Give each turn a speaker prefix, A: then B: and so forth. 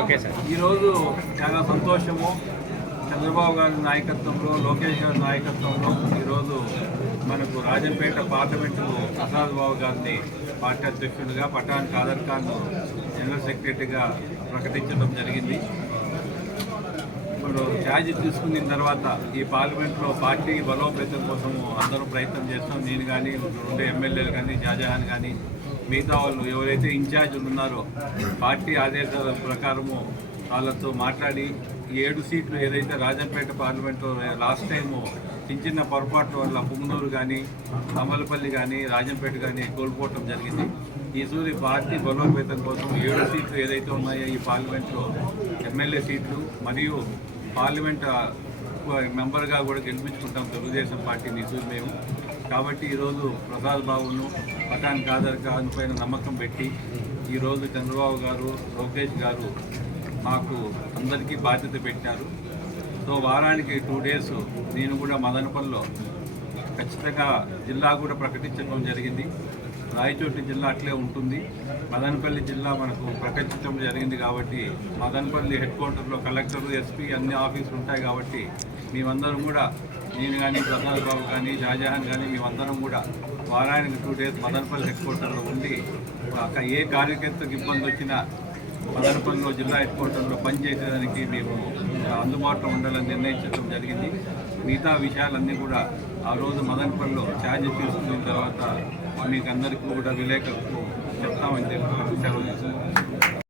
A: Okay sir.
B: ఈరోజు చాలా సంతోషము. చంద్రబాబు గారి నాయకత్వంలో లోకేష్ గారి నాయకత్వంలో ఈరోజు మనకు రాజంపేట పార్లమెంటుకు ప్రసాద్ బాబు గారిని పార్టీ అధ్యక్షుడిగా పఠాన్ కాదర్ ఖాన్ జనరల్ సెక్రటరీగా ప్రకటించడం జరిగింది. ఇప్పుడు ఛార్జ్ తీసుకున్న తర్వాత ఈ పార్లమెంట్లో పార్టీ బలోపేతం కోసం అందరూ ప్రయత్నం చేస్తాం. నేను కానీ ఉండే ఎమ్మెల్యేలు కానీ షాజహాన్ కానీ మిగతా వాళ్ళు ఎవరైతే ఇన్ఛార్జీలు ఉన్నారో పార్టీ ఆదేశాల ప్రకారము వాళ్ళతో మాట్లాడి ఈ ఏడు సీట్లు ఏదైతే రాజంపేట పార్లమెంట్లో లాస్ట్ టైము చిన్న చిన్న పొరపాట్ల వల్ల పుంగనూరు కానీ అమలపల్లి కానీ రాజంపేట కానీ కోల్పోవటం జరిగింది. ఈ సూరి పార్టీ బలోపేతం కోసం ఏడు సీట్లు ఏదైతే ఉన్నాయో ఈ పార్లమెంట్లో ఎమ్మెల్యే సీట్లు మరియు పార్లమెంట్ మెంబర్గా కూడా గెలిపించుకుంటాం తెలుగుదేశం పార్టీ నిజూరు మేము. కాబట్టి ఈరోజు ప్రసాద్ బాబును పఠాన్ కాదర్ ఖాన్ పైన నమ్మకం పెట్టి ఈరోజు చంద్రబాబు గారు లోకేష్ గారు మాకు అందరికీ బాధ్యత పెట్టారు. సో వారానికి టూ డేస్ నేను కూడా మదనపల్లిలో ఖచ్చితంగా జిల్లా కూడా ప్రకటించడం జరిగింది. రాయచోటి జిల్లా అట్లే ఉంటుంది. మదనపల్లి జిల్లా మనకు ప్రకటించడం జరిగింది కాబట్టి మదనపల్లి హెడ్ క్వార్టర్లో కలెక్టర్ ఎస్పీ అన్ని ఆఫీసులు ఉంటాయి కాబట్టి మేమందరం కూడా నేను కానీ ప్రసాద్ బాబు కానీ షాజహాన్ కానీ మేమందరం కూడా వారానికి టూ డేస్ మదనపల్లి హెడ్ క్వార్టర్లో ఉండి ఏ కార్యకర్తకు ఇబ్బంది వచ్చినా మదనపల్లిలో జిల్లా హెడ్ క్వార్టర్లో పనిచేసేదానికి మేము అందుబాటులో ఉండాలని నిర్ణయించడం జరిగింది. మిగతా విషయాలన్నీ కూడా ఆ రోజు మదనపల్లిలో ఛార్జ్ తీసుకున్న తర్వాత మీకు అందరికీ కూడా విలేకరులకు చెప్తామని చెప్పి సెలవు